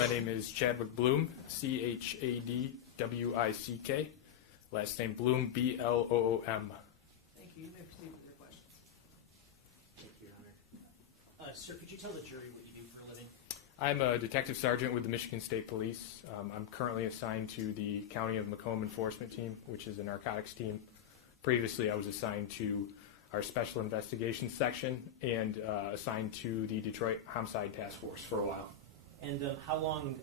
My name is Chadwick Bloom, Chadwick. Last name Bloom, Bloom. Thank you. You may proceed with your questions. Thank you, Your Honor. Sir, could you tell the jury what you do for a living? I'm a detective sergeant with the Michigan State Police. I'm currently assigned to the County of Macomb Enforcement Team, which is a narcotics team. Previously, I was assigned to our Special Investigations Section and assigned to the Detroit Homicide Task Force for a while. And how long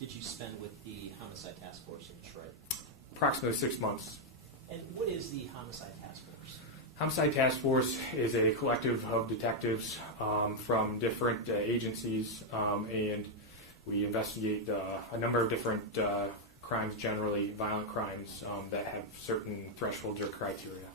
did you spend with the Homicide Task Force in Detroit? Approximately 6 months. And what is the Homicide Task Force? Homicide Task Force is a collective of detectives from different agencies, and we investigate a number of different crimes, generally violent crimes, that have certain thresholds or criteria.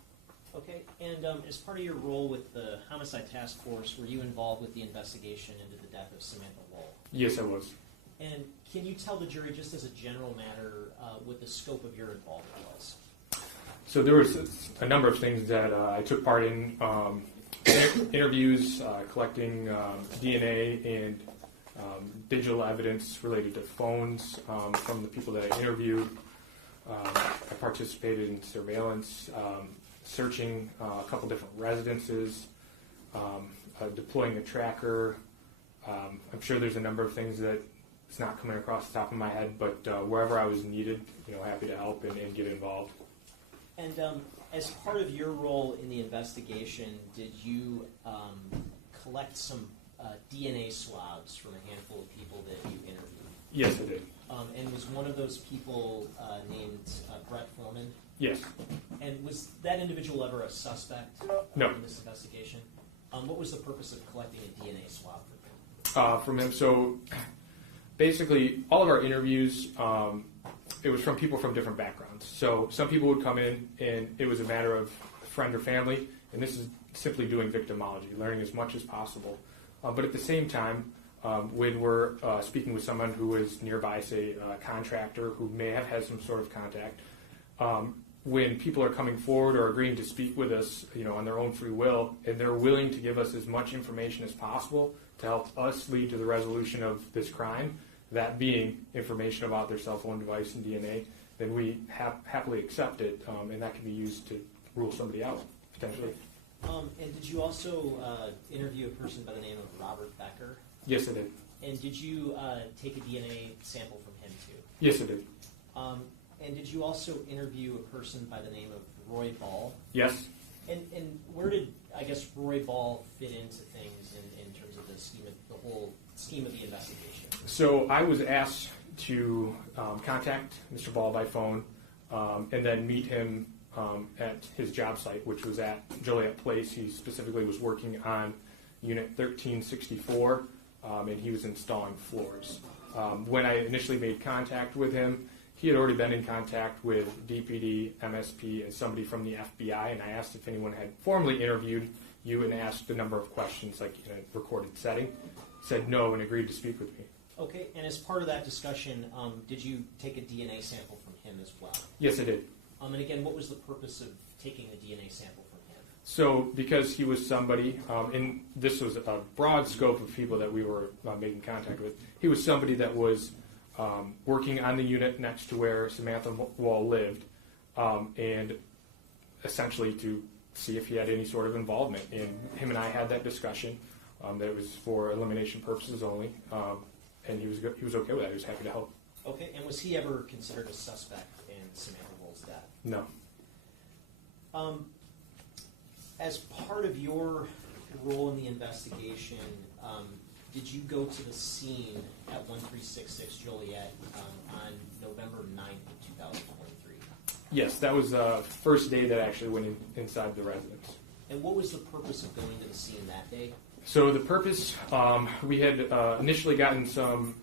Okay, and as part of your role with the Homicide Task Force, were you involved with the investigation into the death of Samantha Woll? Yes, I was. And can you tell the jury, just as a general matter, what the scope of your involvement was? So there was a number of things that I took part in, interviews, collecting DNA and digital evidence related to phones from the people that I interviewed. I participated in surveillance, searching a couple different residences, deploying a tracker. I'm sure there's a number of things that it's not coming across the top of my head, but wherever I was needed, happy to help and get involved. And as part of your role in the investigation, did you collect some DNA swabs from a handful of people that you interviewed? Yes, I did. And was one of those people named Brett Foreman? Yes. And was that individual ever a suspect No. in this investigation? What was the purpose of collecting a DNA swab From him. So basically, all of our interviews, it was from people from different backgrounds. So some people would come in, and it was a matter of friend or family, and this is simply doing victimology, learning as much as possible. But at the same time, when we're speaking with someone who is nearby, say a contractor who may have had some sort of contact, when people are coming forward or agreeing to speak with us, on their own free will, and they're willing to give us as much information as possible to help us lead to the resolution of this crime, that being information about their cell phone device and DNA, then we happily accept it, and that can be used to rule somebody out, potentially. And did you also interview a person by the name of Robert Becker? Yes, I did. And did you take a DNA sample from him too? Yes, I did. And did you also interview a person by the name of Roy Ball? Yes. And where did, I guess, Roy Ball fit into things in terms of the whole scheme of the investigation? So I was asked to contact Mr. Ball by phone and then meet him at his job site, which was at Joliet Place. He specifically was working on Unit 1364, and he was installing floors. When I initially made contact with him, he had already been in contact with DPD, MSP, and somebody from the FBI, and I asked if anyone had formally interviewed you and asked a number of questions, like in a recorded setting. He said no and agreed to speak with me. Okay, and as part of that discussion, did you take a DNA sample from him as well? Yes, I did. And again, what was the purpose of taking a DNA sample from him? So because he was somebody, and this was a broad scope of people that we were making contact with, he was somebody that was working on the unit next to where Samantha Woll lived, and essentially to see if he had any sort of involvement. And him and I had that discussion that it was for elimination purposes only, and he was okay with that. He was happy to help. Okay, and was he ever considered a suspect in Samantha Woll's death? No. As part of your role in the investigation, did you go to the scene at 1366 Joliet on November 9th of 2023? Yes, that was the first day that I actually went inside the residence. And what was the purpose of going to the scene that day? So the purpose, we had initially gotten some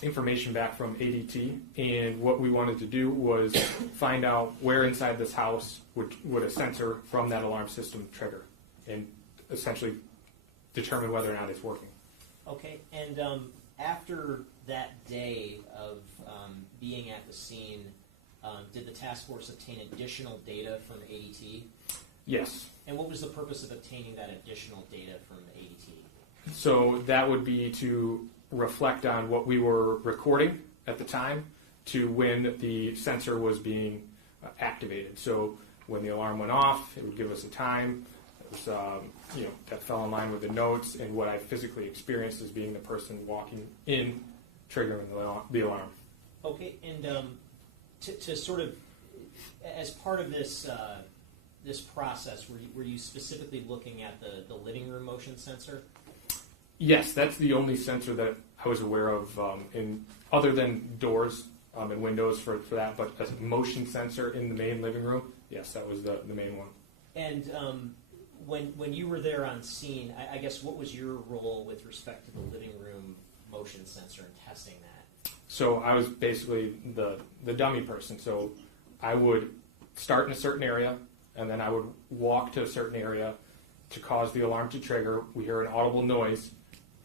information back from ADT, and what we wanted to do was find out where inside this house would a sensor from that alarm system trigger, and essentially determine whether or not it's working. Okay, and after that day of being at the scene, did the task force obtain additional data from ADT? Yes. And what was the purpose of obtaining that additional data from ADT? So that would be to reflect on what we were recording at the time to when the sensor was being activated. So when the alarm went off, it would give us a time. It was, that fell in line with the notes and what I physically experienced as being the person walking in, triggering the alarm. Okay, and to sort of, as part of this this process, were you specifically looking at the living room motion sensor? Yes, that's the only sensor that I was aware of, other than doors and windows for that, but as a motion sensor in the main living room, yes, that was the main one. And when you were there on scene, I guess what was your role with respect to the living room motion sensor and testing that? So I was basically the dummy person. So I would start in a certain area, and then I would walk to a certain area to cause the alarm to trigger. We hear an audible noise,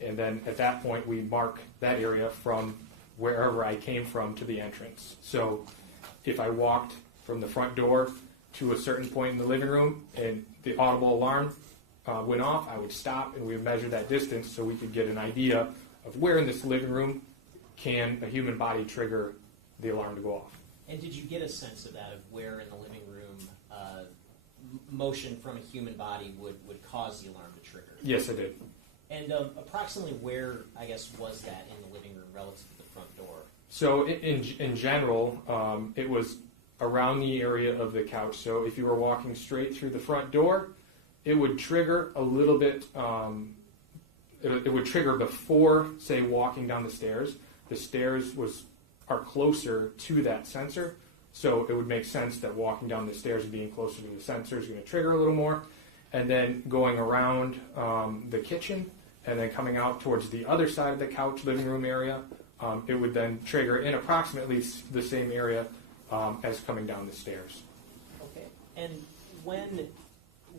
and then at that point we mark that area from wherever I came from to the entrance. So if I walked from the front door to a certain point in the living room and the audible alarm went off, I would stop and we would measure that distance so we could get an idea of where in this living room can a human body trigger the alarm to go off. And did you get a sense of that, of where in the living room motion from a human body would cause the alarm to trigger? Yes, I did. And approximately where, I guess, was that in the living room relative to the front door? So in general, it was around the area of the couch. So if you were walking straight through the front door, it would trigger a little bit, it would trigger before, say, walking down the stairs. The stairs are closer to that sensor, so it would make sense that walking down the stairs and being closer to the sensor is going to trigger a little more. And then going around the kitchen and then coming out towards the other side of the couch living room area, it would then trigger in approximately the same area as coming down the stairs. Okay. And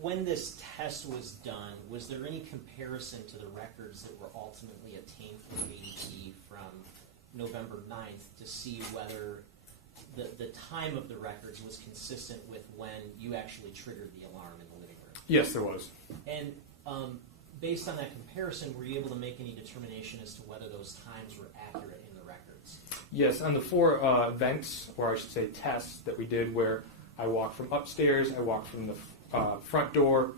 when this test was done, was there any comparison to the records that were ultimately obtained from ADT from November 9th to see whether the time of the records was consistent with when you actually triggered the alarm in the living room? Yes, there was. And based on that comparison, were you able to make any determination as to whether those times were accurate in the records? Yes, on the 4 events, or I should say tests that we did where I walked from upstairs, I walked from the front door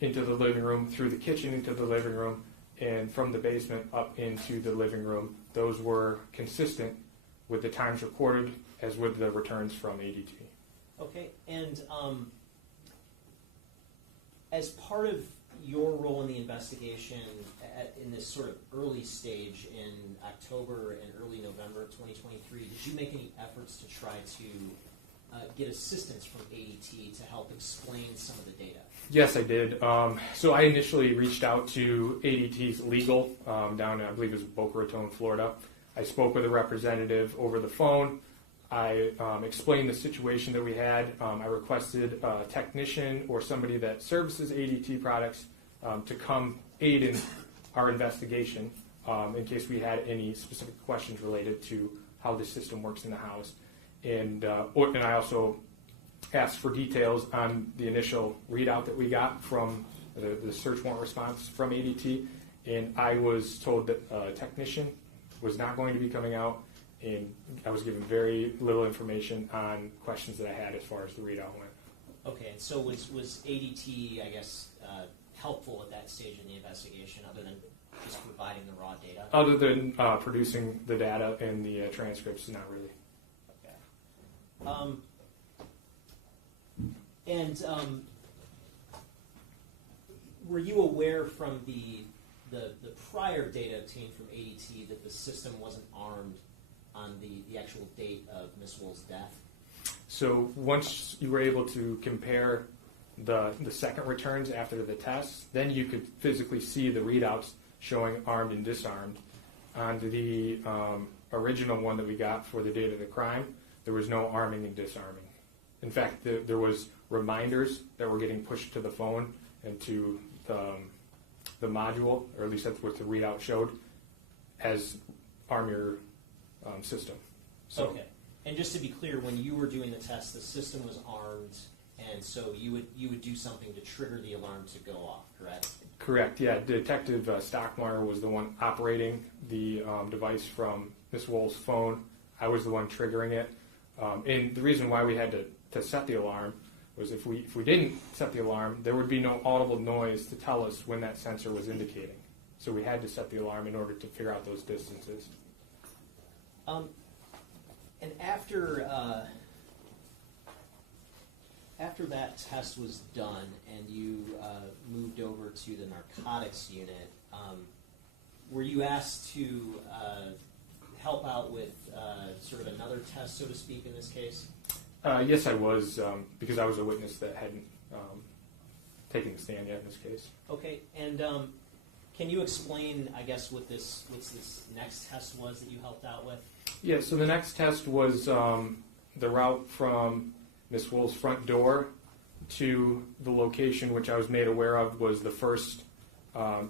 into the living room, through the kitchen into the living room, and from the basement up into the living room, those were consistent with the times recorded as with the returns from ADT. Okay, and as part of your role in the investigation in this sort of early stage in October and early November of 2023, did you make any efforts to try to get assistance from ADT to help explain some of the data? Yes, I did. So I initially reached out to ADT's legal down in, I believe it was Boca Raton, Florida. I spoke with a representative over the phone. I explained the situation that we had. I requested a technician or somebody that services ADT products to come aid in our investigation in case we had any specific questions related to how the system works in the house. And I also asked for details on the initial readout that we got from the search warrant response from ADT. And I was told that a technician was not going to be coming out, and I was given very little information on questions that I had as far as the readout went. Okay, and so was ADT, I guess, helpful at that stage in the investigation, other than just providing the raw data? Other than producing the data and the transcripts, not really. Okay. And were you aware from the prior data obtained from ADT that the system wasn't armed on the actual date of Ms. Woll's death? So once you were able to compare the second returns after the tests, then you could physically see the readouts showing armed and disarmed. On the original one that we got for the date of the crime, there was no arming and disarming. In fact, there was reminders that were getting pushed to the phone and to the module, or at least that's what the readout showed, as arm your system. So, okay. And just to be clear, when you were doing the test, the system was armed and so you would do something to trigger the alarm to go off, correct? Correct, yeah. Detective Stockmeyer was the one operating the device from Ms. Woll's phone. I was the one triggering it. And the reason why we had to set the alarm was if we didn't set the alarm, there would be no audible noise to tell us when that sensor was indicating. So we had to set the alarm in order to figure out those distances. And after that test was done and you moved over to the narcotics unit, were you asked to help out with sort of another test, so to speak, in this case? Yes, I was, because I was a witness that hadn't taken the stand yet in this case. Okay, and can you explain, I guess, what this next test was that you helped out with? Yeah, so the next test was the route from Ms. Woll's front door to the location which I was made aware of was the first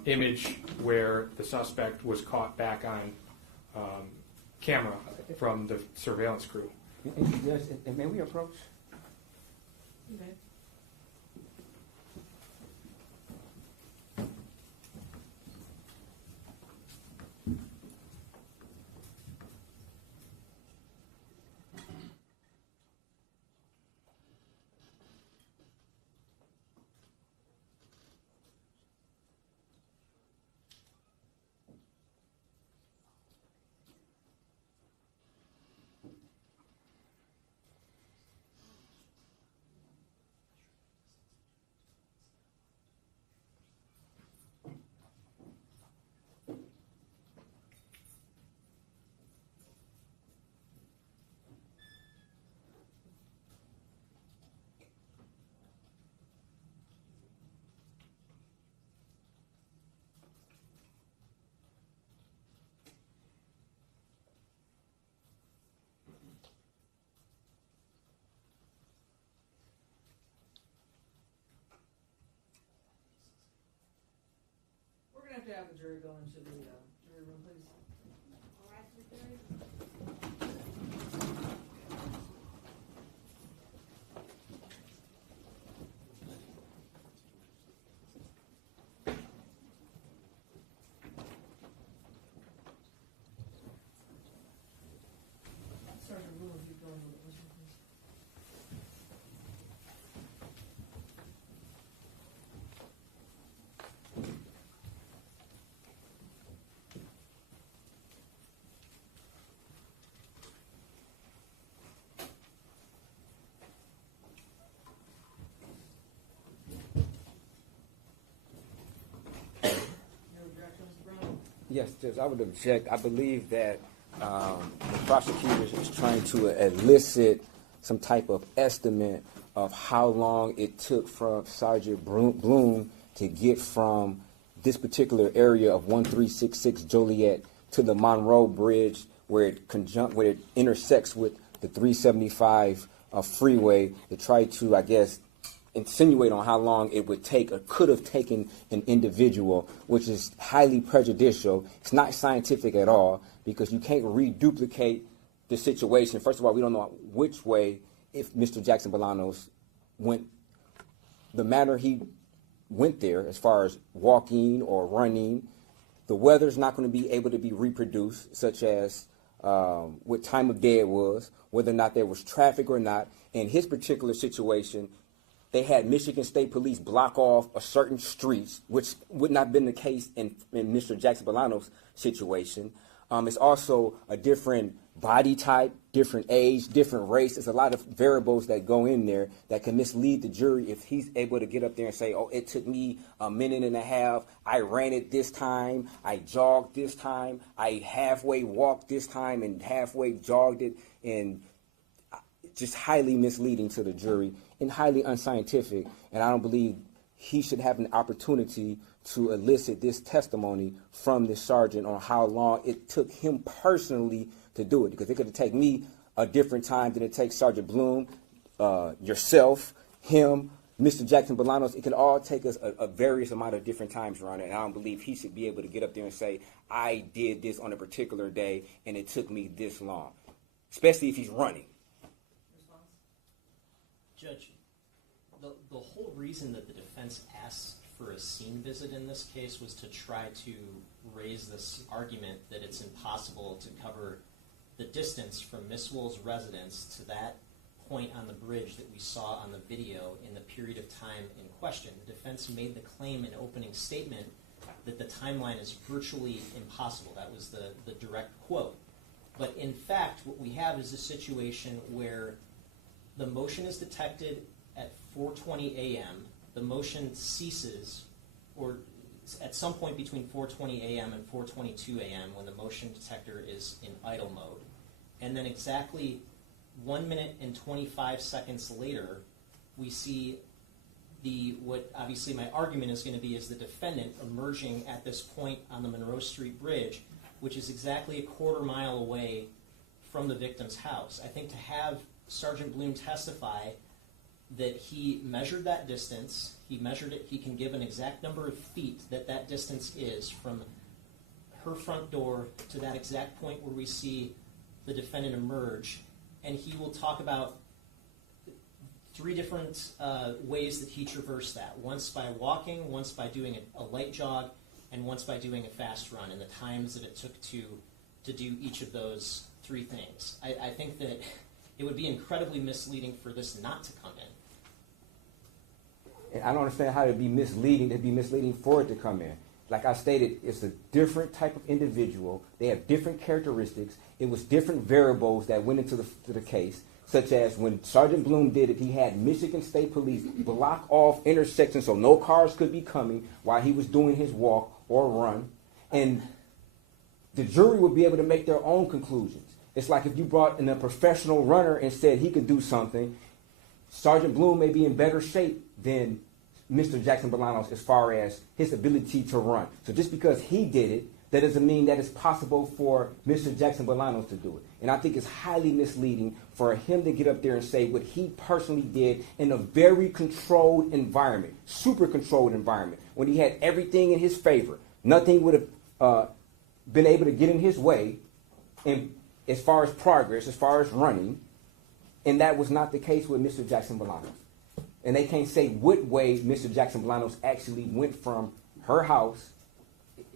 image where the suspect was caught back on camera from the surveillance crew. And may we approach? Okay. We're gonna have to have the jury go into the jury room, please. All right, the jury. Sergeant Bloom, if you go into the whistle, please. No objection, Mr. Brown? Yes, Judge, I would object. I believe that the prosecutor is trying to elicit some type of estimate of how long it took from Sergeant Bloom to get from this particular area of 1366 Joliet to the Monroe Bridge, where it intersects with the 375 freeway, to try to, I guess, insinuate on how long it would take or could have taken an individual, which is highly prejudicial. It's not scientific at all, because you can't reduplicate the situation. First of all, we don't know which way, if Mr. Jackson-Bolanos went, the manner he went there, as far as walking or running. The weather's not going to be able to be reproduced, such as what time of day it was, whether or not there was traffic or not. In his particular situation, they had Michigan State Police block off a certain streets, which would not have been the case in Mr. Jackson-Bolanos' situation. It's also a different body type, different age, different race. There's a lot of variables that go in there that can mislead the jury if he's able to get up there and say, oh, it took me a minute and a half, I ran it this time, I jogged this time, I halfway walked this time and halfway jogged it, and just highly misleading to the jury and highly unscientific. And I don't believe he should have an opportunity to elicit this testimony from this sergeant on how long it took him personally to do it, because it could have taken me a different time than it takes Sergeant Bloom, yourself, him, Mr. Jackson-Bolanos. It can all take us a various amount of different times around it, and I don't believe he should be able to get up there and say, I did this on a particular day and it took me this long, especially if he's running. Response? Judge, The whole reason that the defense asked for a scene visit in this case was to try to raise this argument that it's impossible to cover the distance from Miss Woll's residence to that point on the bridge that we saw on the video in the period of time in question. The defense made the claim in opening statement that the timeline is virtually impossible. That was the direct quote. But in fact, what we have is a situation where the motion is detected at 4:20 a.m. The motion ceases, or at some point between 4:20 a.m. and 4:22 a.m. when the motion detector is in idle mode. And then exactly 1 minute and 25 seconds later, we see what obviously my argument is going to be is the defendant emerging at this point on the Monroe Street Bridge, which is exactly a quarter mile away from the victim's house. I think to have Sergeant Bloom testify that he measured that distance, he measured it, he can give an exact number of feet that distance is from her front door to that exact point where we see the defendant emerge, and he will talk about 3 different ways that he traversed that. Once by walking, once by doing a light jog, and once by doing a fast run, and the times that it took to do each of those 3 things. I think that it would be incredibly misleading for this not to come in. And I don't understand how it'd be misleading. It'd be misleading for it to come in. Like I stated, it's a different type of individual. They have different characteristics. It was different variables that went into the case, such as when Sergeant Bloom did it, he had Michigan State Police block off intersections so no cars could be coming while he was doing his walk or run. And the jury would be able to make their own conclusions. It's like if you brought in a professional runner and said he could do something, Sergeant Bloom may be in better shape than Mr. Jackson-Bolanos as far as his ability to run. So just because he did it, that doesn't mean that it's possible for Mr. Jackson-Bolanos to do it. And I think it's highly misleading for him to get up there and say what he personally did in a very controlled environment, super controlled environment, when he had everything in his favor. Nothing would have been able to get in his way in, as far as progress, as far as running. And that was not the case with Mr. Jackson-Bolanos. And they can't say what way Mr. Jackson-Bolanos actually went from her house,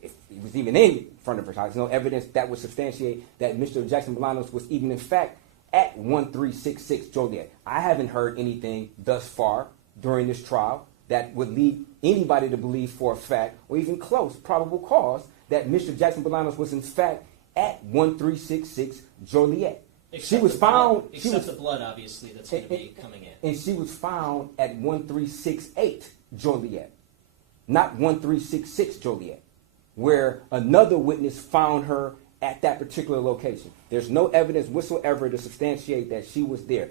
if he was even in front of her house. There's no evidence that would substantiate that Mr. Jackson-Bolanos was even in fact at 1366 Joliet. I haven't heard anything thus far during this trial that would lead anybody to believe for a fact, or even close, probable cause, that Mr. Jackson-Bolanos was in fact at 1366 Joliet. She was found... Except the blood, obviously, that's going to be coming in. And she was found at 1368 Joliet, not 1366 Joliet, where another witness found her at that particular location. There's no evidence whatsoever to substantiate that she was there.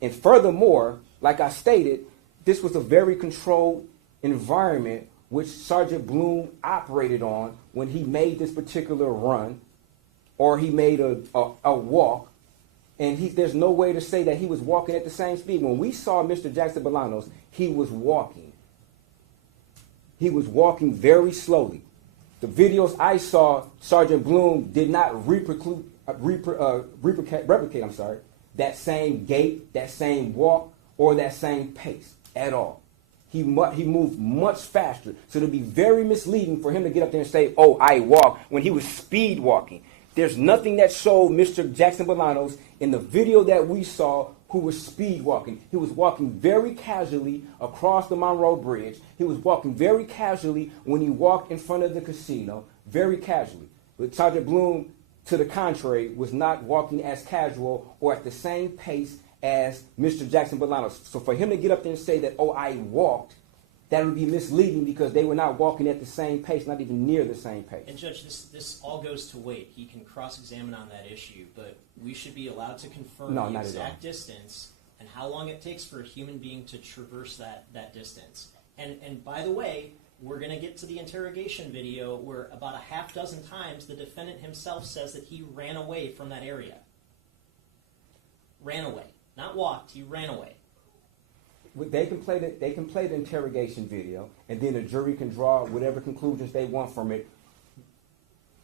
And furthermore, like I stated, this was a very controlled environment which Sergeant Bloom operated on when he made this particular run, or he made a walk. And there's no way to say that he was walking at the same speed. When we saw Mr. Jackson-Bolanos, he was walking. He was walking very slowly. The videos I saw, Sergeant Bloom did not replicate that same gait, that same walk, or that same pace at all. He moved much faster. So it would be very misleading for him to get up there and say, oh, I walk, when he was speed walking. There's nothing that showed Mr. Jackson-Bolanos in the video that we saw who was speed walking. He was walking very casually across the Monroe Bridge. He was walking very casually when he walked in front of the casino, very casually. But Sergeant Bloom, to the contrary, was not walking as casual or at the same pace as Mr. Jackson-Bolanos. So for him to get up there and say that, oh, I walked, that would be misleading because they were not walking at the same pace, not even near the same pace. And Judge, this all goes to weight. He can cross-examine on that issue, but we should be allowed to confirm the exact distance and how long it takes for a human being to traverse that distance. And by the way, we're going to get to the interrogation video where about a half dozen times the defendant himself says that he ran away from that area. Ran away. Not walked, he ran away. They can play the interrogation video, and then the jury can draw whatever conclusions they want from it.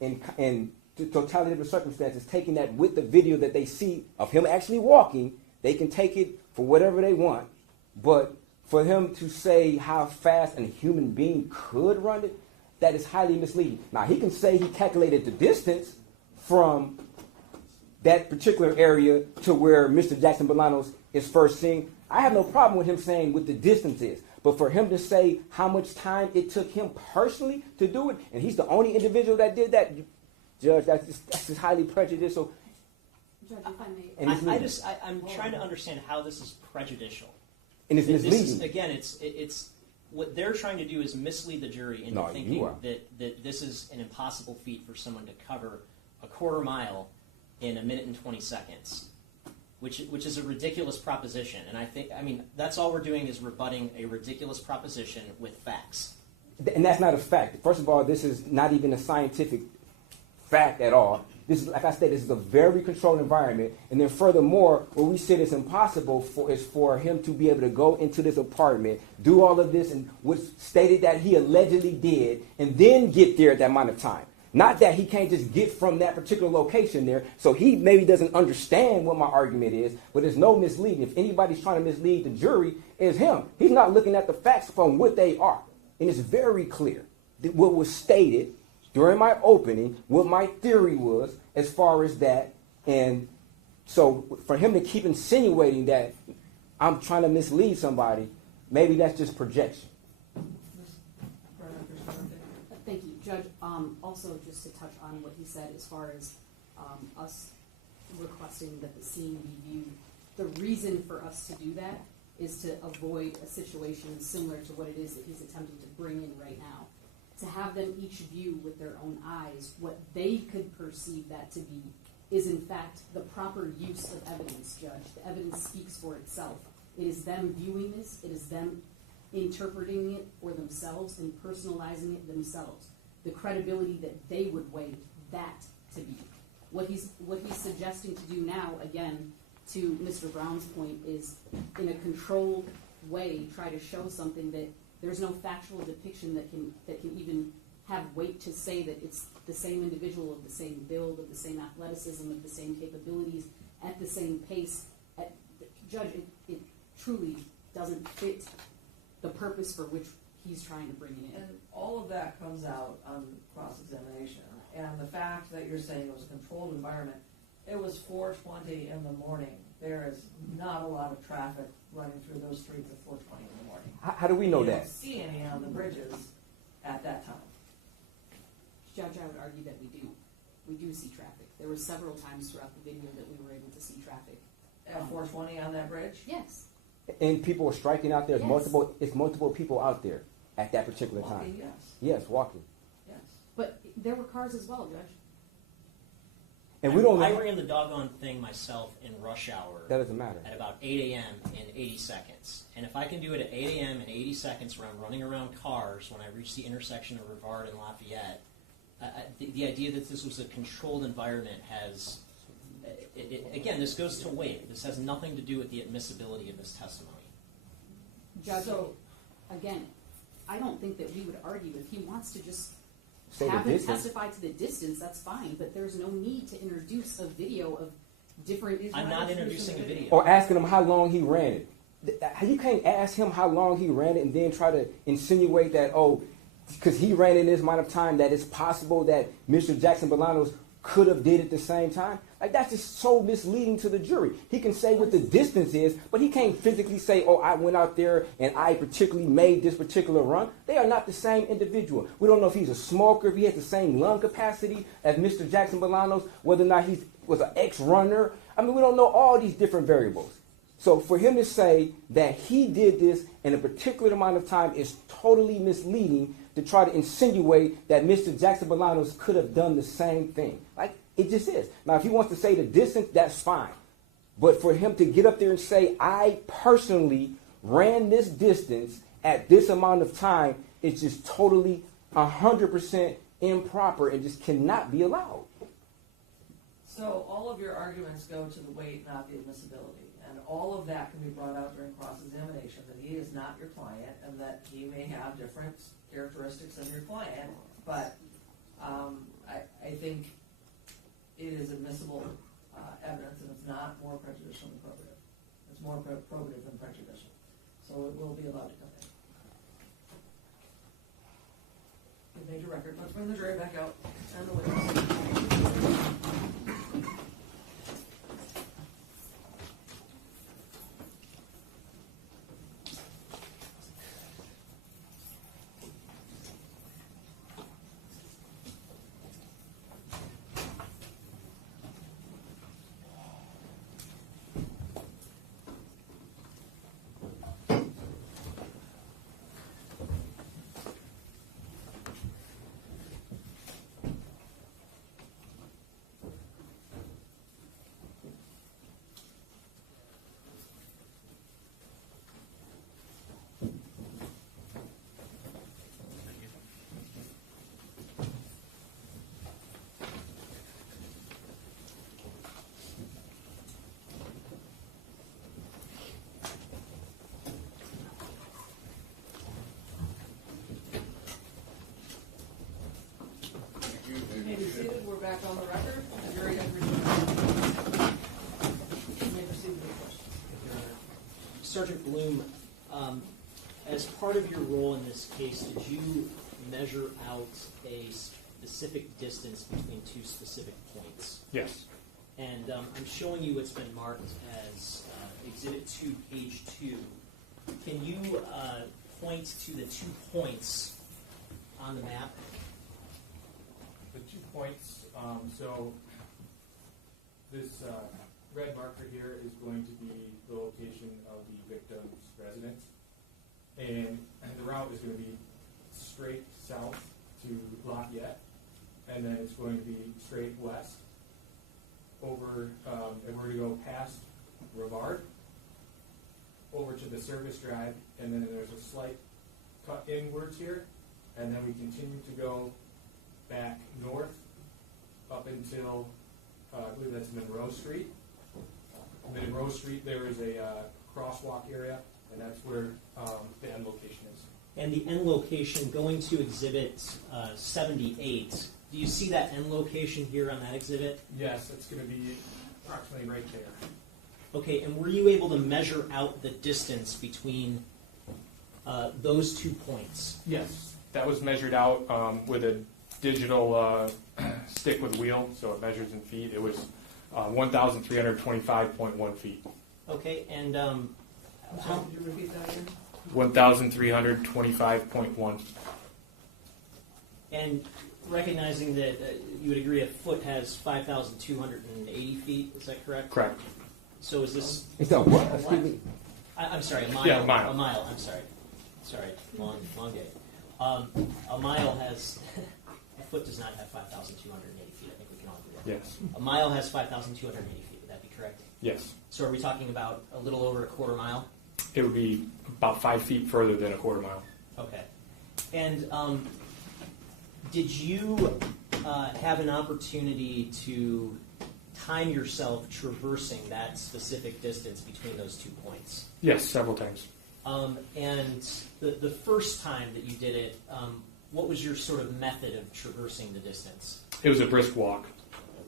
In the totality of the circumstances, taking that with the video that they see of him actually walking, they can take it for whatever they want. But for him to say how fast a human being could run it, that is highly misleading. Now, he can say he calculated the distance from that particular area to where Mr. Jackson-Bolanos is first seen. I have no problem with him saying what the distance is. But for him to say how much time it took him personally to do it, and he's the only individual that did that, Judge, that's just highly prejudicial. Judge, if I may. And it's I'm trying to understand how this is prejudicial. And it's misleading. This is, again, it's what they're trying to do is mislead the jury into thinking that this is an impossible feat for someone to cover a quarter mile in 1 minute and 20 seconds, which is a ridiculous proposition. And I mean, that's all we're doing is rebutting a ridiculous proposition with facts. And that's not a fact. First of all, this is not even a scientific fact at all. This is, like I said, this is a very controlled environment. And then furthermore, what we said is impossible is for him to be able to go into this apartment, do all of this, and was stated that he allegedly did, and then get there at that amount of time. Not that he can't just get from that particular location there. So he maybe doesn't understand what my argument is, but there's no misleading. If anybody's trying to mislead the jury, it's him. He's not looking at the facts from what they are. And it's very clear that what was stated during my opening, what my theory was as far as that. And so for him to keep insinuating that I'm trying to mislead somebody, maybe that's just projection. Thank you, Judge. Also, just to touch on what he said as far as us requesting that the scene be viewed, the reason for us to do that is to avoid a situation similar to what it is that he's attempting to bring in right now. To have them each view with their own eyes what they could perceive that to be is in fact the proper use of evidence, Judge. The evidence speaks for itself. It is them viewing this, it is them interpreting it for themselves and personalizing it themselves. The credibility that they would weigh that to be. What he's suggesting to do now, again, to Mr. Brown's point, is in a controlled way try to show something that there's no factual depiction that can even have weight to say that it's the same individual of the same build, of the same athleticism, of the same capabilities, at the same pace. Judge, it truly doesn't fit the purpose for which he's trying to bring it in. And all of that comes out on cross-examination. And the fact that you're saying it was a controlled environment, it was 4:20 in the morning. There is not a lot of traffic running through those streets at 4:20 in the morning. How do we know You that? don't see any on the bridges at that time. Judge, I would argue that we do. We do see traffic. There were several times throughout the video that we were able to see traffic. At 4:20 on that bridge? Yes. And people are striking out there. Yes. It's multiple people out there at that particular time. Walking, yes. Yes, walking. Yes. But there were cars as well, Judge. And we don't I know. ran the doggone thing myself in rush hour That doesn't matter. at about 8 a.m. in 80 seconds. And if I can do it at 8 a.m. in 80 seconds where I'm running around cars when I reach the intersection of Rivard and Lafayette, the idea that this was a controlled environment has, again, this goes to weight. This has nothing to do with the admissibility of this testimony. Judge, So- again, I don't think that we would argue if he wants to just Say the have him distance. testify to the distance, that's fine, but there's no need to introduce a video of different... I'm not introducing a video. Or asking him how long he ran it. You can't ask him how long he ran it and then try to insinuate that, because he ran in this amount of time, that it's possible that Mr. Jackson-Bolanos could have did it the same time. Like, that's just so misleading to the jury. He can say what the distance is, but he can't physically say, I went out there and I particularly made this particular run. They are not the same individual. We don't know if he's a smoker, if he has the same lung capacity as Mr. Jackson-Bolanos, whether or not he was an ex-runner. I mean, we don't know all these different variables. So for him to say that he did this in a particular amount of time is totally misleading to try to insinuate that Mr. Jackson-Bolanos could have done the same thing. Like, it just is. Now, if he wants to say the distance, that's fine. But for him to get up there and say, I personally ran this distance at this amount of time, it's just totally 100% improper and just cannot be allowed. So all of your arguments go to the weight, not the admissibility. And all of that can be brought out during cross-examination, that he is not your client and that he may have different characteristics than your client. But I think it is admissible evidence, and it's not more prejudicial than probative. It's more probative than prejudicial. So it will be allowed to come in. You made your record. Let's bring the jury back out and the witness. You may be seated. We're back on the record. The jury has returned. You may proceed with your questions. Sergeant Bloom, as part of your role in this case, did you measure out a specific distance between two specific points? Yes. And I'm showing you what's been marked as Exhibit 2, page 2. Can you point to the 2 points on the map? The 2 points, so this red marker here is going to be the location of the victim's residence. And the route is going to be straight south to Lafayette, and then it's going to be straight west over, and we're going to go past Rivard, over to the service drive, and then there's a slight cut inwards here, and then we continue to go back north up until, I believe that's Monroe Street. Monroe Street, there is a crosswalk area, and that's where the end location is. And the end location, going to Exhibit 78, do you see that end location here on that exhibit? Yes, it's going to be approximately right there. Okay, and were you able to measure out the distance between those 2 points? Yes, that was measured out with a digital stick with wheel, so it measures in feet. It was 1,325.1 feet. Okay, and I'm sorry, could you repeat that again? 1,325.1. and recognizing that you would agree a foot has 5,280 feet, is that correct? Correct. So is this, It's a what? Excuse me. I'm sorry, a mile. Yeah, a mile. A mile, I'm sorry. Sorry, long day. A mile has, a foot does not have 5,280 feet, I think we can all agree on that. Yes. A mile has 5,280 feet, would that be correct? Yes. So are we talking about a little over a quarter mile? It would be about 5 feet further than a quarter mile. Okay. And did you have an opportunity to time yourself traversing that specific distance between those 2 points? Yes, several times. And the first time that you did it, what was your sort of method of traversing the distance? It was a brisk walk.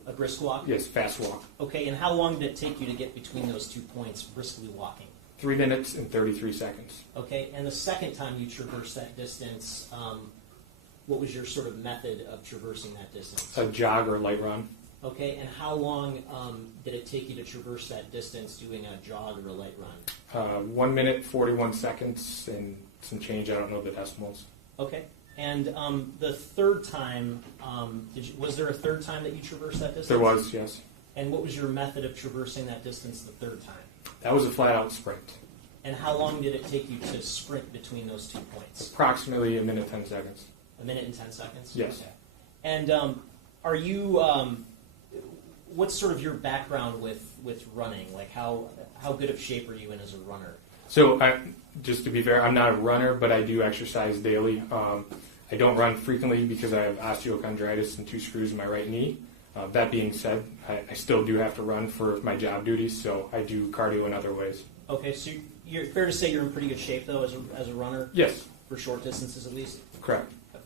A brisk walk? Yes, fast walk. Okay, and how long did it take you to get between those 2 points briskly walking? 3 minutes and 33 seconds. Okay, and the second time you traversed that distance, what was your sort of method of traversing that distance? A jog or light run. Okay, and how long did it take you to traverse that distance doing a jog or a light run? 1 minute, 41 seconds, and some change. I don't know the decimals. Okay, and the third time, was there a third time that you traversed that distance? There was, yes. And what was your method of traversing that distance the third time? That was a flat-out sprint. And how long did it take you to sprint between those 2 points? Approximately a minute, 10 seconds. A minute and 10 seconds? Yes. Okay. And are you, what's sort of your background with running? Like how good of shape are you in as a runner? So, just to be fair, I'm not a runner, but I do exercise daily. I don't run frequently because I have osteochondritis and 2 screws in my right knee. That being said, I still do have to run for my job duties, so I do cardio in other ways. Okay, so you're fair to say you're in pretty good shape, though, as a runner? Yes. For short distances, at least? Correct. Okay.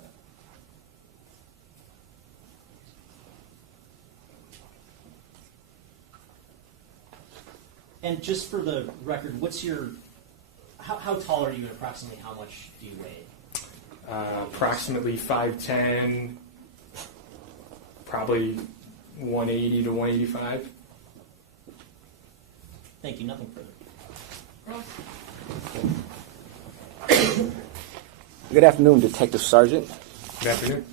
And just for the record, how tall are you, and approximately how much do you weigh? Approximately 5'10", probably 180 to 185. Thank you. Nothing further. Ross? Good afternoon, Detective Sergeant. Good afternoon.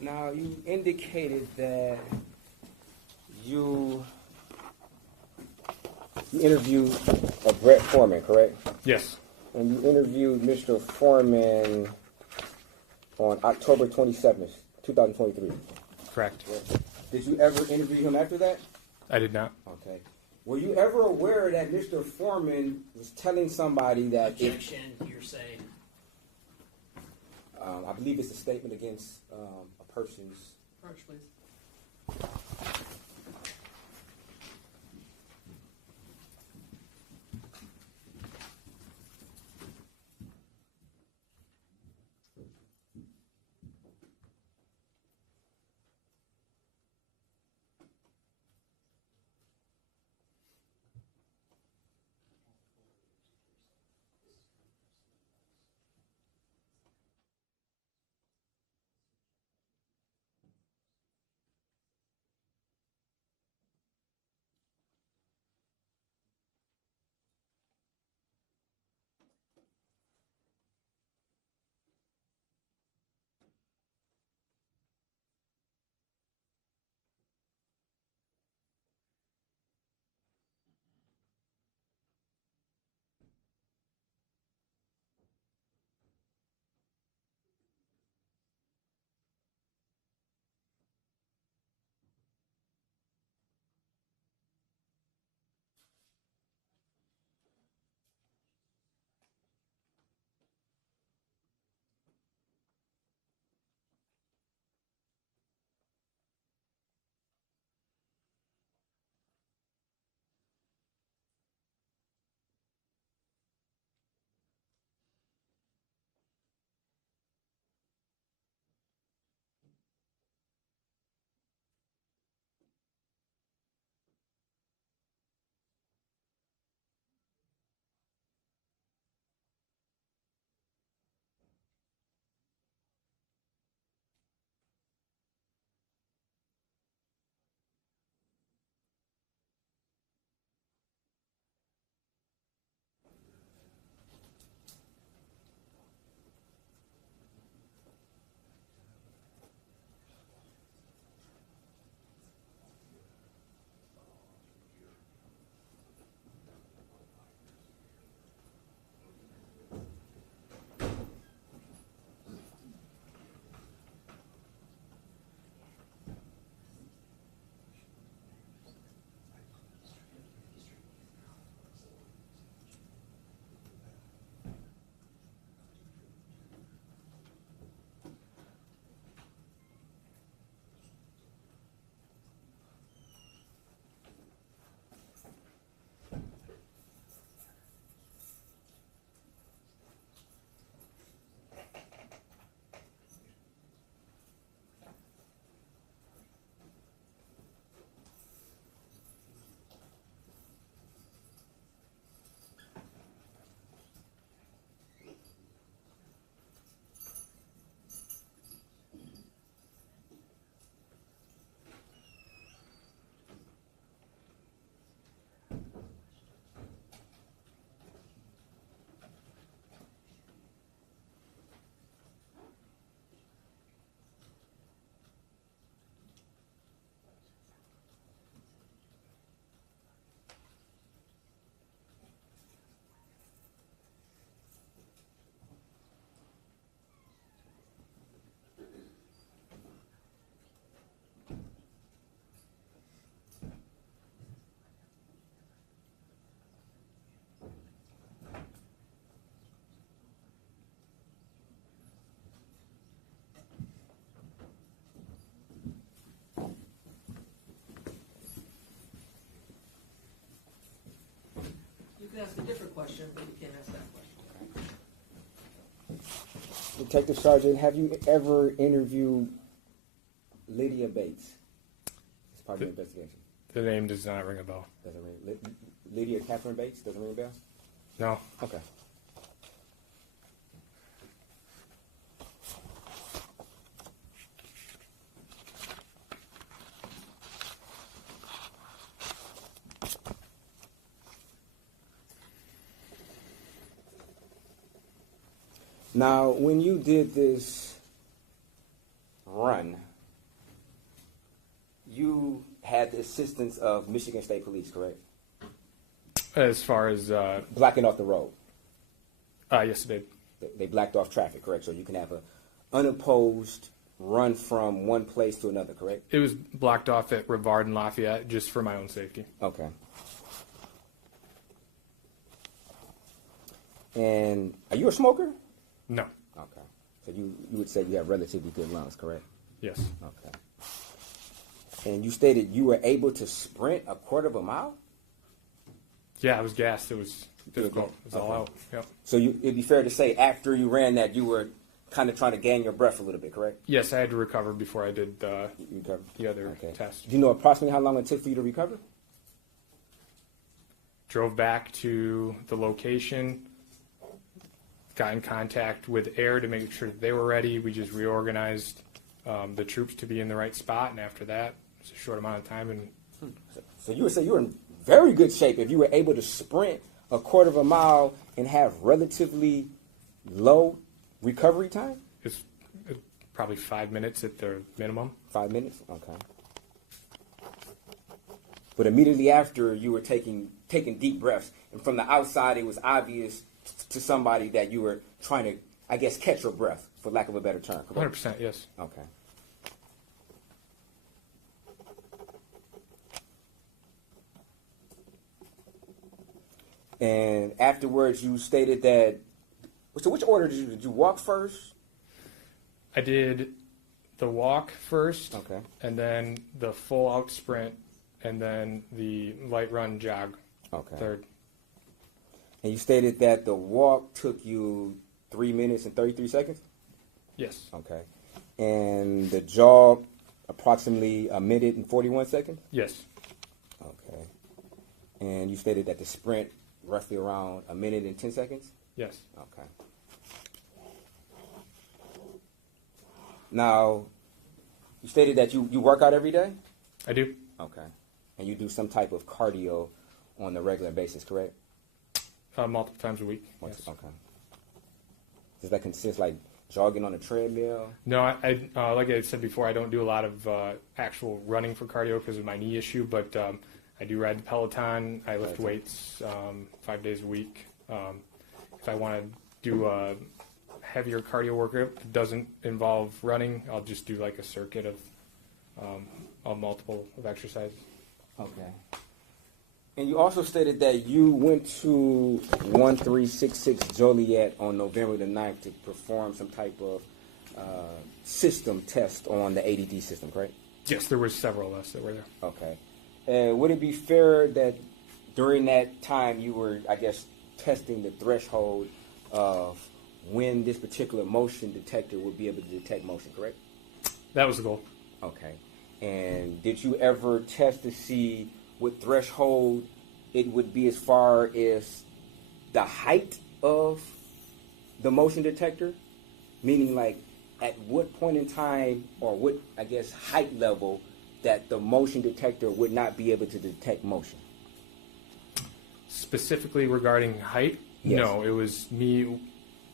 Now, you indicated that you interviewed Brett Foreman, correct? Yes. And you interviewed Mr. Foreman on October 27th, 2023. Correct. Did you ever interview him after that? I did not. Okay. Were you ever aware that Mr. Foreman was telling somebody that Objection, hearsay. I believe it's a statement against a person's... Approach, please. can ask a different question, but you can't ask that question. Detective Sergeant, have you ever interviewed Lydia Bates as part of the investigation? The name does not ring a bell. Doesn't ring. Lydia Catherine Bates doesn't ring a bell? No. Okay. Now, when you did this run, you had the assistance of Michigan State Police, correct? As far as Blocking off the road. yes, it did. They blacked off traffic, correct? So you can have an unopposed run from one place to another, correct? It was blocked off at Rivard and Lafayette just for my own safety. Okay. And are you a smoker? No. Okay. So you would say you have relatively good lungs, correct? Yes. Okay. And you stated you were able to sprint a quarter of a mile? Yeah, I was gassed. It was difficult. Okay. It was all out. Yep. So it'd be fair to say after you ran that, you were kind of trying to gain your breath a little bit, correct? Yes, I had to recover before I did You recovered? the other Okay. test. Do you know approximately how long it took for you to recover? Drove back to the location, got in contact with air to make sure that they were ready. We just reorganized the troops to be in the right spot, and after that, it's a short amount of time. And So you would say you were in very good shape if you were able to sprint a quarter of a mile and have relatively low recovery time? it's probably 5 minutes at the minimum. 5 minutes? Okay. But immediately after, you were taking deep breaths. And from the outside, it was obvious to somebody that you were trying to, I guess, catch your breath, for lack of a better term. Correct? 100%, yes. Okay. And afterwards, you stated that. So, which order did you walk first? I did the walk first, Okay. and then the full out sprint, and then the light run jog Okay. third. And you stated that the walk took you 3 minutes and 33 seconds? Yes. Okay. And the jog approximately 1 minute and 41 seconds? Yes. Okay. And you stated that the sprint roughly around 1 minute and 10 seconds? Yes. Okay. Now, you stated that you work out every day? I do. Okay. And you do some type of cardio on a regular basis, correct? Multiple times a week. Yes. Okay. Does that consist like jogging on a treadmill? No, I like I said before, I don't do a lot of actual running for cardio because of my knee issue, but I do ride the Peloton. I lift weights 5 days a week. If I want to do a heavier cardio workout that doesn't involve running, I'll just do like a circuit of multiple of exercises. Okay. And you also stated that you went to 1366 Joliet on November the 9th to perform some type of system test on the ADD system, correct? Yes, there was several of us that were there. Okay. Would it be fair that during that time you were, I guess, testing the threshold of when this particular motion detector would be able to detect motion, correct? That was the goal. Okay. And did you ever test to see what threshold it would be as far as the height of the motion detector? Meaning, like, at what point in time or what, I guess, height level that the motion detector would not be able to detect motion? Specifically regarding height, Yes. no, it was me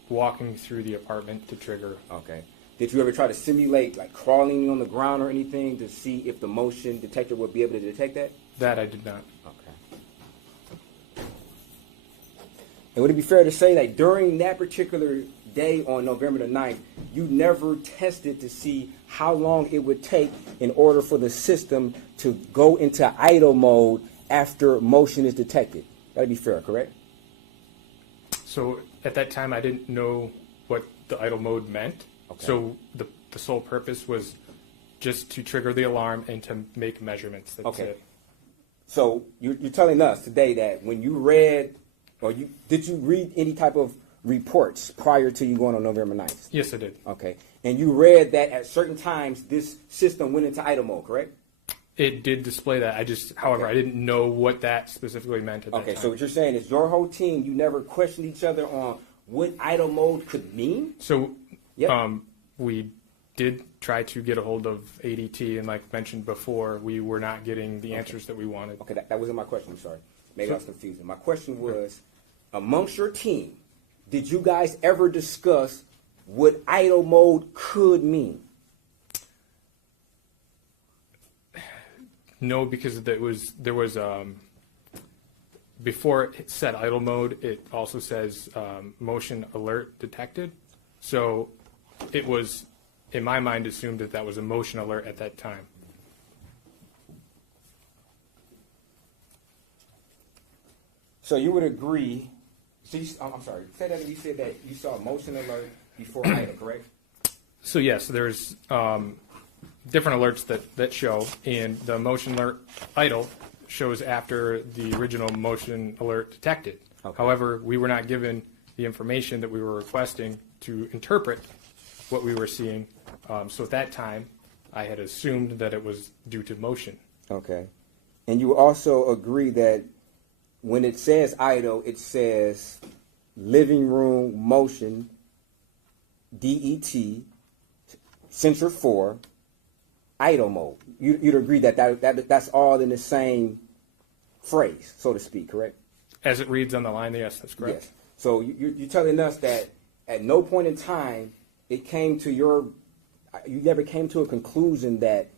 walking through the apartment to trigger. Okay. Did you ever try to simulate, like, crawling on the ground or anything to see if the motion detector would be able to detect that? That I did not. Okay. And would it be fair to say that during that particular day on November the 9th, you never tested to see how long it would take in order for the system to go into idle mode after motion is detected? That'd be fair, correct? So at that time, I didn't know what the idle mode meant. Okay. So the sole purpose was just to trigger the alarm and to make measurements. That's Okay. it. So you're telling us today that when you read, or did you read any type of reports prior to you going on November 9th? Yes, I did. Okay. And you read that at certain times this system went into idle mode, correct? It did display that. However, Okay. I didn't know what that specifically meant at that Okay, time. so what you're saying is your whole team, you never questioned each other on what idle mode could mean? So, Yep. we did try to get a hold of ADT, and like mentioned before, we were not getting the answers that we wanted. Okay, that wasn't my question. I'm sorry. Maybe So- I was confusing. My question was, amongst your team, did you guys ever discuss what idle mode could mean? No, because there was before it said idle mode, it also says motion alert detected. So it was, in my mind, assumed that that was a motion alert at that time. So you would agree. So I'm sorry. Say that you said that you saw a motion alert before idle, correct? So yes, there's different alerts that show, and the motion alert idle shows after the original motion alert detected. Okay. However, we were not given the information that we were requesting to interpret what we were seeing. So at that time, I had assumed that it was due to motion. Okay. And you also agree that when it says idle, it says living room motion, DET, sensor 4, idle mode. You'd agree that that's all in the same phrase, so to speak, correct? As it reads on the line, yes, that's correct. Yes. So you're telling us that at no point in time you never came to a conclusion that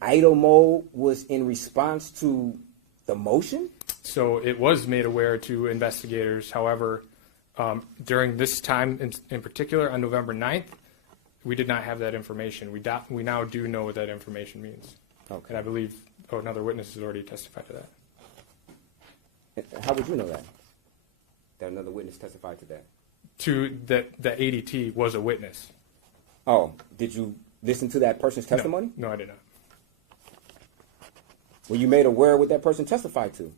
idle mode was in response to the motion? So it was made aware to investigators. However, during this time in particular, on November 9th, we did not have that information. We now do know what that information means. Okay. And I believe another witness has already testified to that. How would you know that? That another witness testified to that? That ADT was a witness. Oh, did you listen to that person's testimony? No, I did not. Were you made aware of what that person testified to?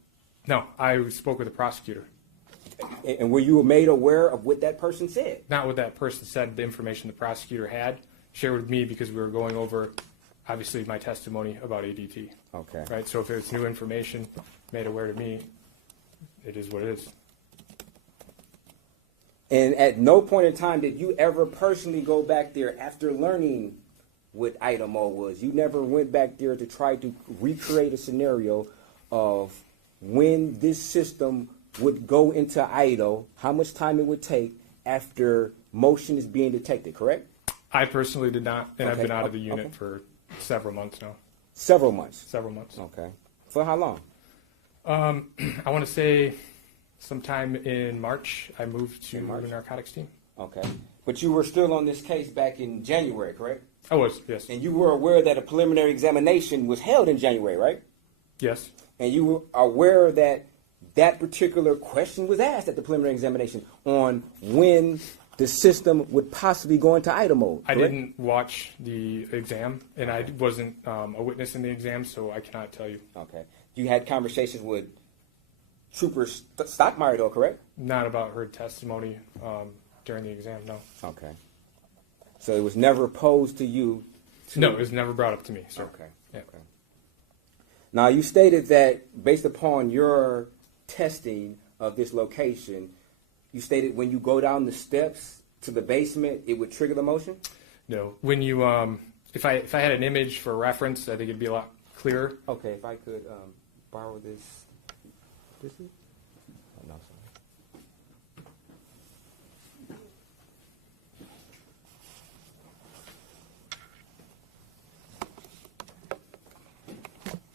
No, I spoke with the prosecutor. And were you made aware of what that person said? Not what that person said, the information the prosecutor had shared with me, because we were going over, obviously, my testimony about ADT. Okay. Right? So if it's new information made aware to me, it is what it is. And at no point in time did you ever personally go back there after learning what idle mode was. You never went back there to try to recreate a scenario of when this system would go into idle, how much time it would take after motion is being detected, correct? I personally did not, and I've Okay. been out of the unit Okay. for several months now. Several months. Several months. Okay. For how long? I want to say sometime in March, I moved to In March? the narcotics team. Okay. But you were still on this case back in January, correct? I was, yes. And you were aware that a preliminary examination was held in January, right? Yes. And you were aware that that particular question was asked at the preliminary examination on when the system would possibly go into idle mode. I correct? didn't watch the exam, and I wasn't a witness in the exam, so I cannot tell you. Okay. You had conversations with Trooper Stockmeyer, though, correct? Not about her testimony during the exam, no. Okay. So it was never posed to you? No, it was never brought up to me, sir. Okay. Yeah. Okay. Now, you stated that based upon your testing of this location, you stated when you go down the steps to the basement, it would trigger the motion? No. When you, if I had an image for reference, I think it'd be a lot clearer. Okay, if I could borrow this. This is? Oh, no, sorry.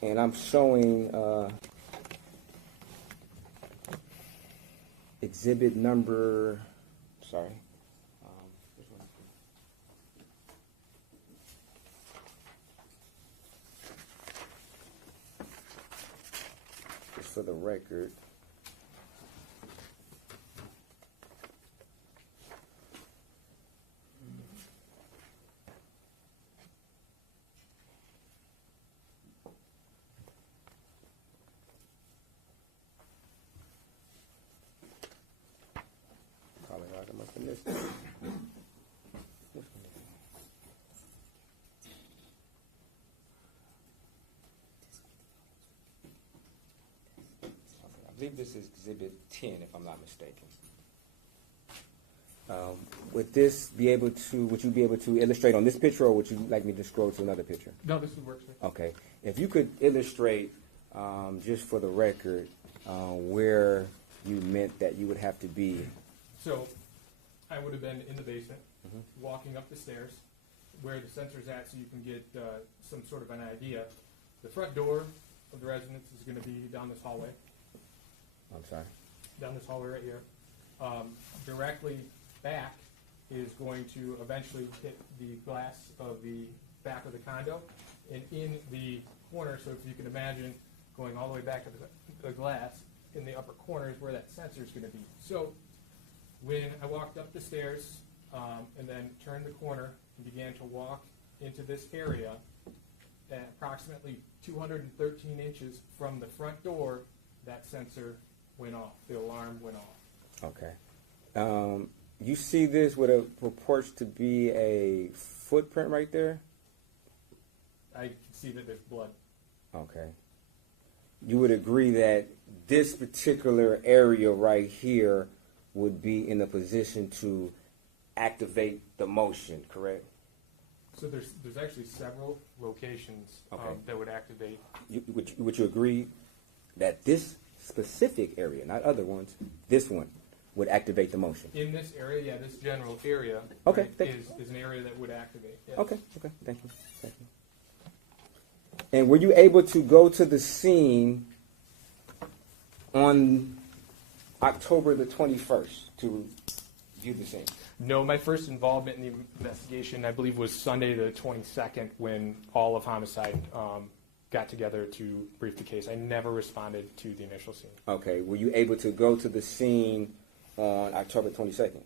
And I'm showing exhibit number, sorry. This one. Just for the record. Probably not. I must have missed it. This one. believe this is Exhibit 10, if I'm not mistaken. Would you be able to illustrate on this picture, or would you like me to scroll to another picture? No, this would work, sir. Okay. If you could illustrate, just for the record, where you meant that you would have to be. So I would have been in the basement, walking up the stairs, where the sensor's at, so you can get some sort of an idea. The front door of the residence is going to be down this hallway. I'm sorry. Down this hallway right here. Directly back is going to eventually hit the glass of the back of the condo. And in the corner, so if you can imagine going all the way back to the glass, in the upper corner is where that sensor is going to be. So when I walked up the stairs and then turned the corner and began to walk into this area, at approximately 213 inches from the front door, that sensor went off. The alarm went off. Okay. You see this what purports to be a footprint right there? I can see that there's blood. Okay. You would agree that this particular area right here would be in a position to activate the motion, correct? So there's actually several locations Okay. that would activate. Would you agree that this specific area, not other ones, this one would activate the motion? In this area, yeah, this general area Okay, right, is an area that would activate. Yes. Okay, thank you. And were you able to go to the scene on October the 21st to view the scene? No, my first involvement in the investigation, I believe, was Sunday the 22nd when all of homicide got together to brief the case. I never responded to the initial scene. Okay, were you able to go to the scene on October 22nd?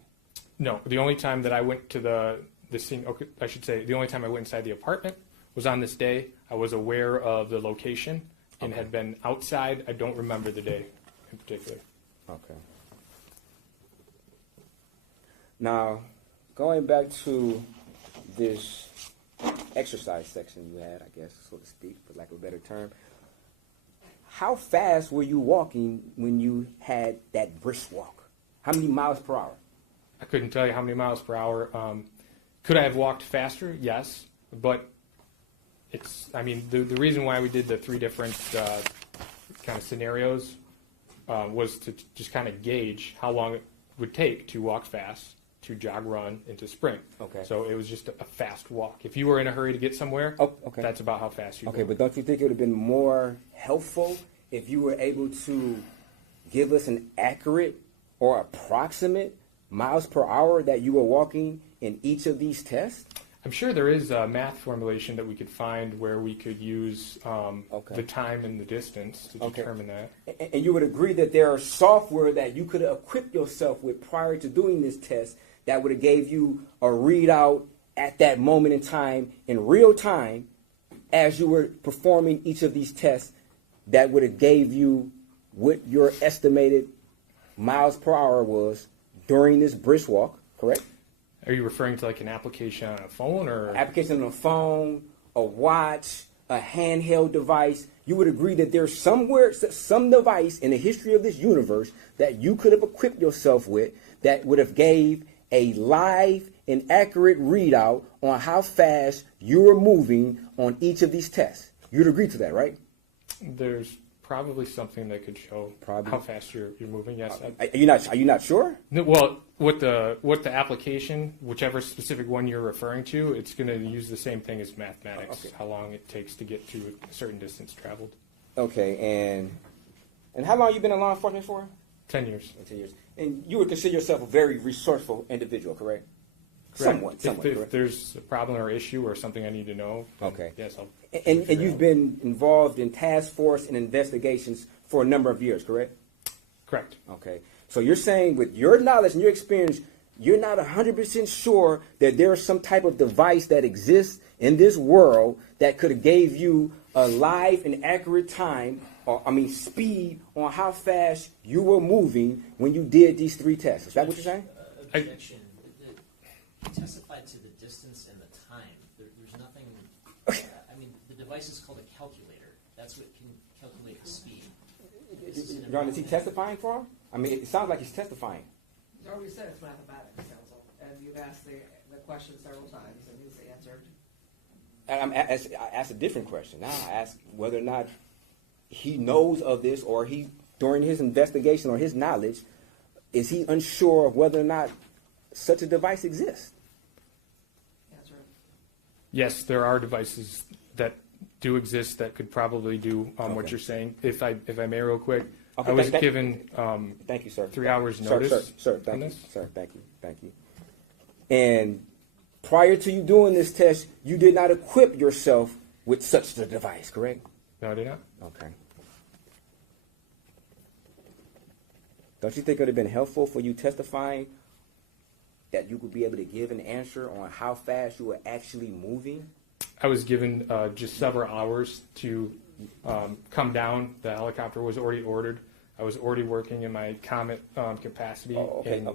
No, the only time that I went to the scene, okay, I should say, the only time I went inside the apartment was on this day. I was aware of the location and had been outside. I don't remember the day in particular. Okay. Now, going back to this exercise section you had, I guess, so to speak, for lack of a better term, how fast were you walking when you had that brisk walk? How many miles per hour? I couldn't tell you how many miles per hour. Could I have walked faster? Yes, but the reason why we did the three different kind of scenarios was to just kind of gauge how long it would take to walk fast, to jog, run, and to sprint. Okay. So it was just a fast walk. If you were in a hurry to get somewhere, okay. That's about how fast you go. Okay, but don't you think it would have been more helpful if you were able to give us an accurate or approximate miles per hour that you were walking in each of these tests? I'm sure there is a math formulation that we could find where we could use the time and the distance to determine that. And you would agree that there are software that you could equip yourself with prior to doing this test that would have gave you a readout at that moment in time, in real time, as you were performing each of these tests, that would have gave you what your estimated miles per hour was during this brisk walk, correct? Are you referring to like an application on a phone or? Application on a phone, a watch, a handheld device. You would agree that there's somewhere, some device in the history of this universe that you could have equipped yourself with that would have gave a live and accurate readout on how fast you were moving on each of these tests. You'd agree to that, right? There's probably something that could show how fast you're moving. Yes. Are you not sure? No, well, what the application, whichever specific one you're referring to, it's going to use the same thing as mathematics. Okay. How long it takes to get to a certain distance traveled. Okay, and how long you been in law enforcement for? 10 years. 10 years. And you would consider yourself a very resourceful individual, correct? Correct. Somewhat. If there's a problem or issue or something I need to know, Okay. Yes, I'll. And you've been involved in task force and investigations for a number of years, correct? Correct. Okay. So you're saying with your knowledge and your experience, you're not 100% sure that there is some type of device that exists in this world that could have gave you a live and accurate time, speed on how fast you were moving when you did these three tests. Is that what you're saying? Objection. It testified to the distance and the time. There's nothing. The device is called a calculator. That's what can calculate the speed. Your Honor, is he testifying for him? I mean, it sounds like he's testifying. You already said it's mathematics, counsel, and you've asked the question several times, and he's answered. I asked a different question. Now I ask whether or not he knows of this, or he, during his investigation or his knowledge, is he unsure of whether or not such a device exists? Answer. Yes, there are devices that do exist that could probably do what you're saying. If I may, real quick, Okay, I was given thank you, sir. 3 hours notice. Sir, on thank you, this. sir. Thank you. And prior to you doing this test, you did not equip yourself with such a device, correct? No, I did not. Okay. Don't you think it would have been helpful for you testifying that you would be able to give an answer on how fast you were actually moving? I was given just several hours to come down. The helicopter was already ordered. I was already working in my Comet capacity in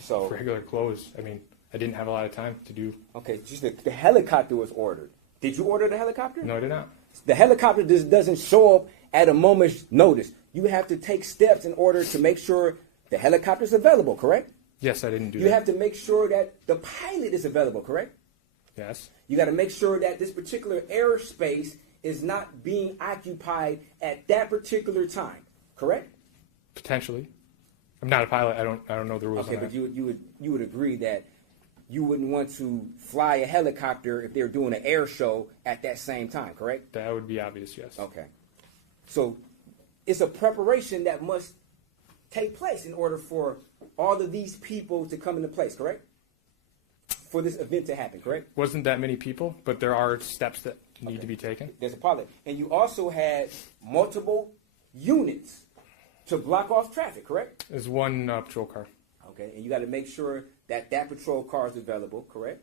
So regular clothes. I mean, I didn't have a lot of time to do. okay, just the helicopter was ordered. Did you order the helicopter? No, I did not. The helicopter just doesn't show up at a moment's notice. You have to take steps in order to make sure the helicopter is available, correct? Yes, I didn't do You that. have to make sure that the pilot is available, correct? Yes. You got to make sure that this particular airspace is not being occupied at that particular time, correct? Potentially. I'm not a pilot. I don't know the rules. Okay, on but that. you would agree that you wouldn't want to fly a helicopter if they're doing an air show at that same time, correct? That would be obvious. Yes. Okay. So it's a preparation that must take place in order for all of these people to come into place, correct? For this event to happen, correct? Wasn't that many people, but there are steps that need to be taken. There's a pilot. And you also had multiple units to block off traffic, correct? There's one patrol car Okay. And you got to make sure that that patrol car is available, correct?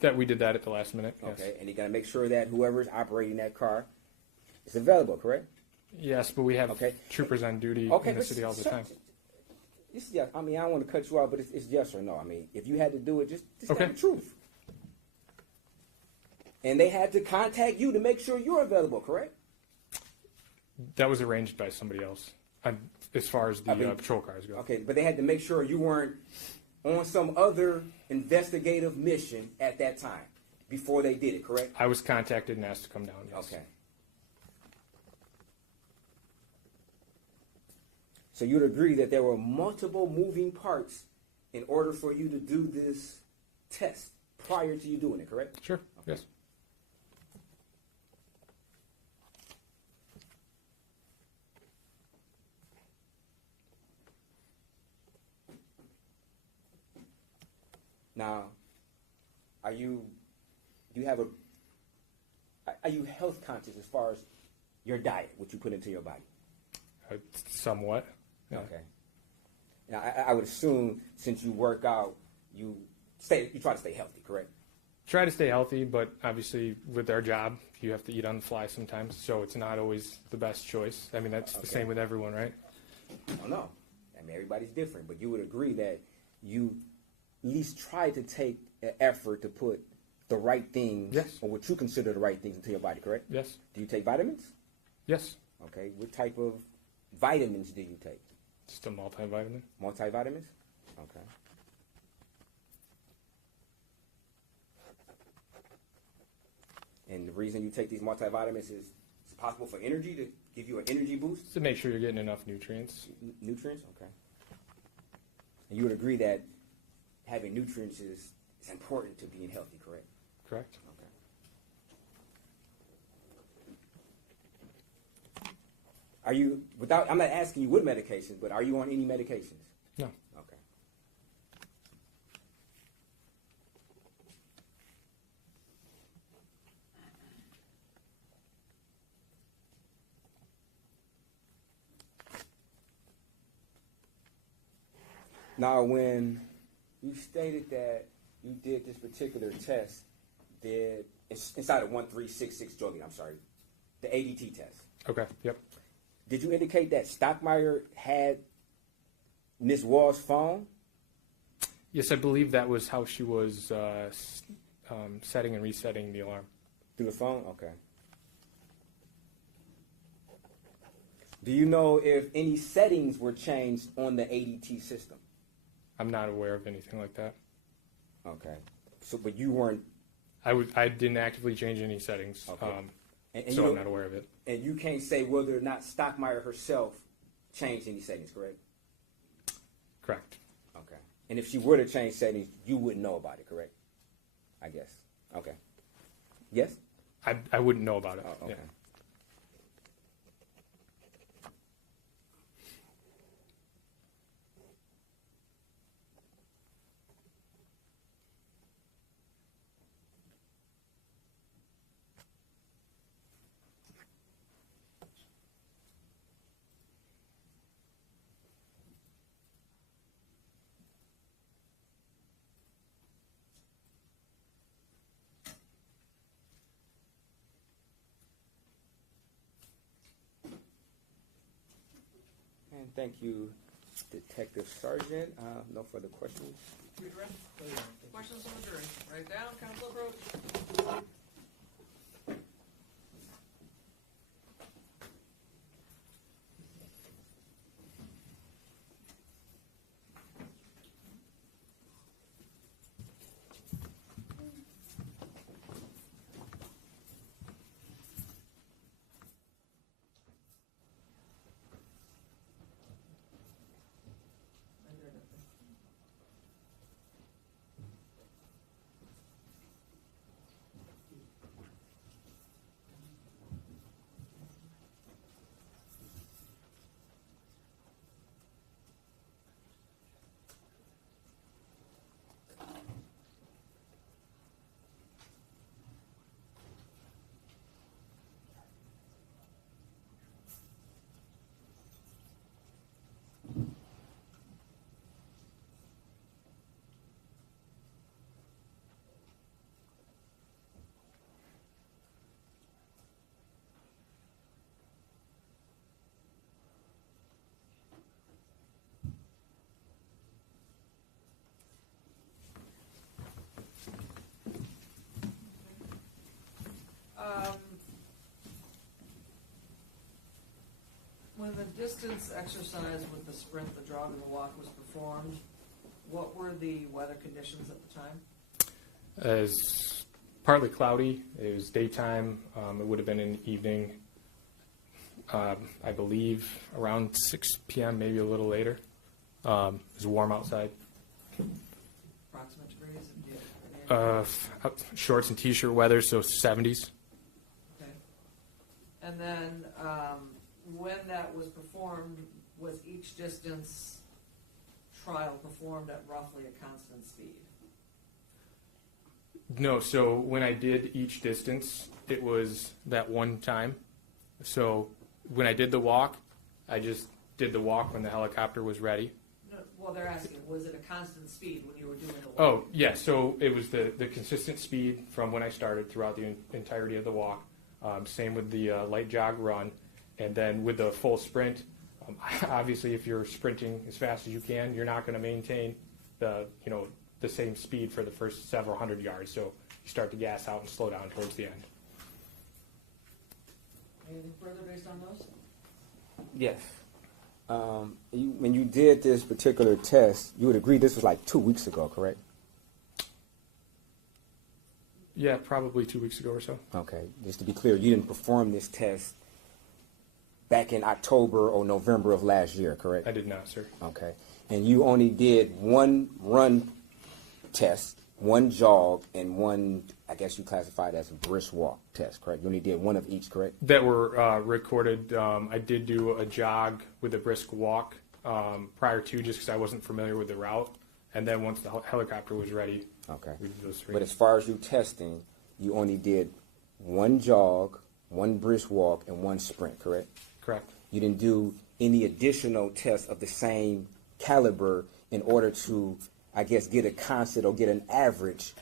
that we did that at the last minute. Yes. Okay. And you got to make sure that whoever's operating that car is available, correct? Yes, but we have Okay. troopers on duty Okay. in the city all the time. Yeah, I mean, I don't want to cut you off, but it's yes or no. I mean, if you had to do it, just Okay. tell the truth. And they had to contact you to make sure you're available, correct? That was arranged by somebody else, as far as the I mean- patrol cars go. Okay, but they had to make sure you weren't on some other investigative mission at that time before they did it, correct? I was contacted and asked to come down. Yes. Okay. So you'd agree that there were multiple moving parts in order for you to do this test prior to you doing it, correct? Sure. Yes. Now, are you health conscious as far as your diet, what you put into your body? Somewhat. Yeah. Okay. Now, I would assume since you work out, you try to stay healthy, correct? Try to stay healthy, but obviously with our job, you have to eat on the fly sometimes, so it's not always the best choice. I mean, that's the same with everyone, right? I don't know. I mean, everybody's different, but you would agree that you at least try to take an effort to put the right things, Yes. or what you consider the right things into your body, correct? Yes. Do you take vitamins? Yes. Okay. What type of vitamins do you take? Just a multivitamin. Multivitamins? Okay. And the reason you take these multivitamins is it's possible for energy, to give you an energy boost? Just to make sure you're getting enough nutrients. Nutrients? Okay. And you would agree that having nutrients is important to being healthy, correct? Correct. Okay. Are you, I'm not asking you what medications, but are you on any medications? No. Okay. Now, when you stated that you did this particular test, inside of 1366 Joliet, I'm sorry, the ADT test, Okay. Yep. did you indicate that Stockmeyer had Ms. Wall's phone? Yes, I believe that was how she was setting and resetting the alarm. Through the phone? Okay. Do you know if any settings were changed on the ADT system? I'm not aware of anything like that. Okay. So, but you weren't. I didn't actively change any settings, Okay. And so you I'm not aware of it. And you can't say whether or not Stockmeyer herself changed any settings, correct? Correct. Okay. And if she were to change settings, you wouldn't know about it, correct? I guess. Okay. Yes? I wouldn't know about it. Oh, okay. Yeah. And thank you, Detective Sergeant. No further questions. Questions from the jury? Write down, counsel approach. When the distance exercise with the sprint, the jog, and the walk was performed, what were the weather conditions at the time? It was partly cloudy. It was daytime. It would have been in the evening. I believe around 6 p.m., maybe a little later. It was warm outside. Approximate degrees? Shorts and t-shirt weather, so 70s. Okay. And then when that was performed, was each distance trial performed at roughly a constant speed? No, so when I did each distance, it was that one time. So when I did the walk, I just did the walk when the helicopter was ready. No, well, they're asking, was it a constant speed when you were doing the walk? Oh, yeah, so it was the consistent speed from when I started throughout the entirety of the walk. Same with the light jog run. And then with the full sprint, obviously if you're sprinting as fast as you can, you're not going to maintain the same speed for the first several hundred yards. So you start to gas out and slow down towards the end. Anything further based on those? Yes. When you did this particular test, you would agree this was like 2 weeks ago, correct? Yeah, probably 2 weeks ago or so. Okay. Just to be clear, you didn't perform this test back in October or November of last year, correct? I did not, sir. Okay. And you only did one run test, one jog, and one, I guess you classified as a brisk walk test, correct? You only did one of each, correct? That were recorded. I did do a jog with a brisk walk prior to, just because I wasn't familiar with the route. And then once the helicopter was ready, Okay. we did those three. But as far as you testing, you only did one jog, one brisk walk, and one sprint, correct? Correct. You didn't do any additional tests of the same caliber in order to, I guess, get a constant or get an average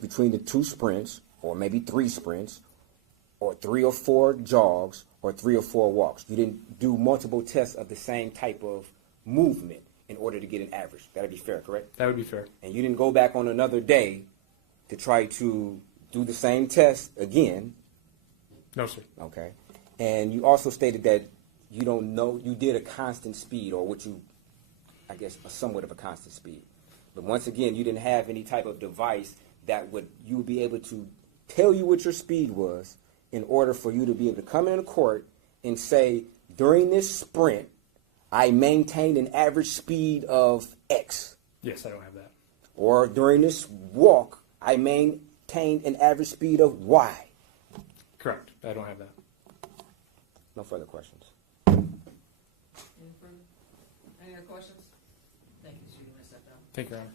between the two sprints, or maybe 3 sprints, or 3 or 4 jogs, or 3 or 4 walks. You didn't do multiple tests of the same type of movement in order to get an average. That'd be fair, correct? That would be fair. And you didn't go back on another day to try to do the same test again. No, sir. Okay. And you also stated that you don't know, you did a constant speed, or what you, I guess, somewhat of a constant speed. But once again, you didn't have any type of device that you would be able to tell you what your speed was in order for you to be able to come into court and say, during this sprint, I maintained an average speed of X. Yes, I don't have that. Or during this walk, I maintained an average speed of Y. Correct. I don't have that. No further questions. Any further? Any other questions? Thank you, Mr. You may step down. Thank you, Your Honor.